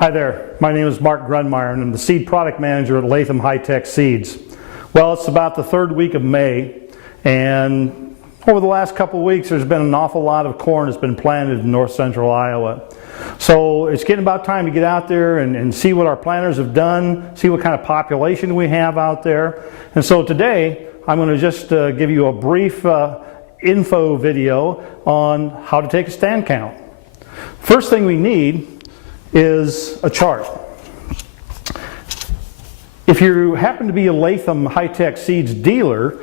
Hi there, my name is Mark Grundmeier and I'm the Seed Product Manager at Latham High-Tech Seeds. Well, it's about the third week of May, and over the last couple of weeks there's been an awful lot of corn that's been planted in north central Iowa. So it's getting about time to get out there and see what our planters have done, see what kind of population we have out there. And so today I'm going to just give you a brief info video on how to take a stand count. First thing we need is a chart. If you happen to be a Latham High-Tech Seeds dealer,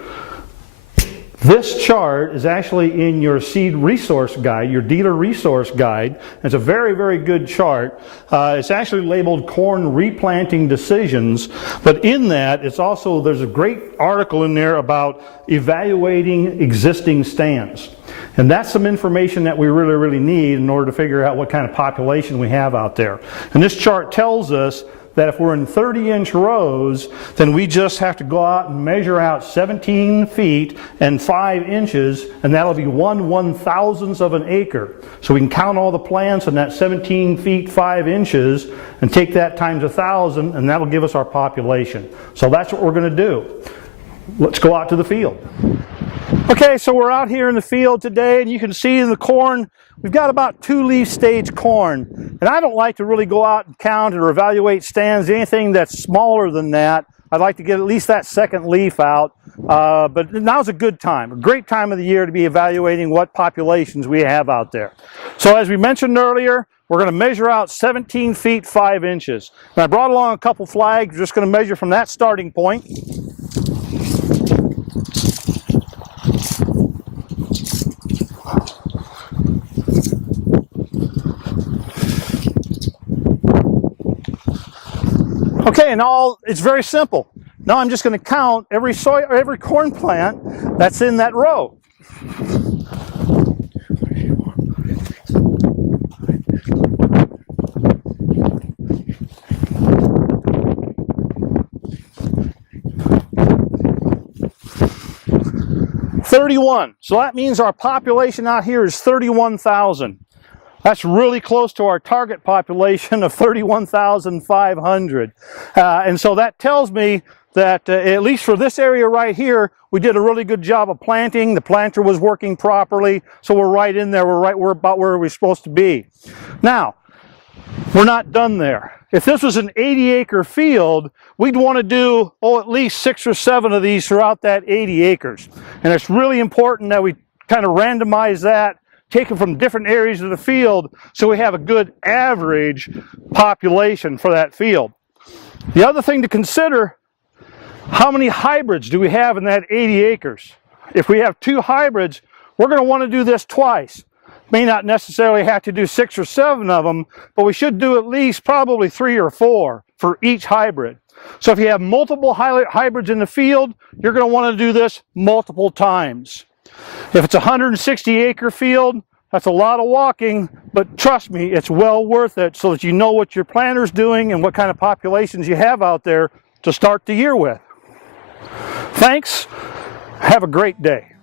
this chart is actually in your seed resource guide, your dealer resource guide. It's a very, very good chart. It's actually labeled Corn Replanting Decisions, but in that there's a great article in there about evaluating existing stands. And that's some information that we really, really need in order to figure out what kind of population we have out there. And this chart tells us that if we're in 30-inch rows, then we just have to go out and measure out 17 feet and 5 inches, and that'll be 1/1000th of an acre. So we can count all the plants in that 17 feet 5 inches and take that times 1,000, and that'll give us our population. So that's what we're going to do. Let's go out to the field. Okay, so we're out here in the field today, and you can see in the corn, we've got about 2 leaf stage corn. And I don't like to really go out and count or evaluate stands, anything that's smaller than that. I'd like to get at least that second leaf out. But now's a good time, a great time of the year to be evaluating what populations we have out there. So as we mentioned earlier, we're going to measure out 17 feet 5 inches. And I brought along a couple flags. We're just going to measure from that starting point. Okay, and it's very simple. Now I'm just going to count every corn plant that's in that row. $31. So that means our population out here is 31,000. That's really close to our target population of 31,500. And so that tells me that at least for this area right here, we did a really good job of planting. The planter was working properly, so we're right in there. We're about where we're supposed to be. Now, we're not done there. If this was an 80-acre field, we'd want to do, at least 6 or 7 of these throughout that 80 acres. And it's really important that we kind of randomize that, take them from different areas of the field so we have a good average population for that field. The other thing to consider, how many hybrids do we have in that 80 acres? If we have 2 hybrids, we're going to want to do this twice. May not necessarily have to do 6 or 7 of them, but we should do at least probably 3 or 4 for each hybrid. So if you have multiple hybrids in the field, you're going to want to do this multiple times. If it's a 160-acre field, that's a lot of walking, but trust me, it's well worth it so that you know what your planter's doing and what kind of populations you have out there to start the year with. Thanks. Have a great day.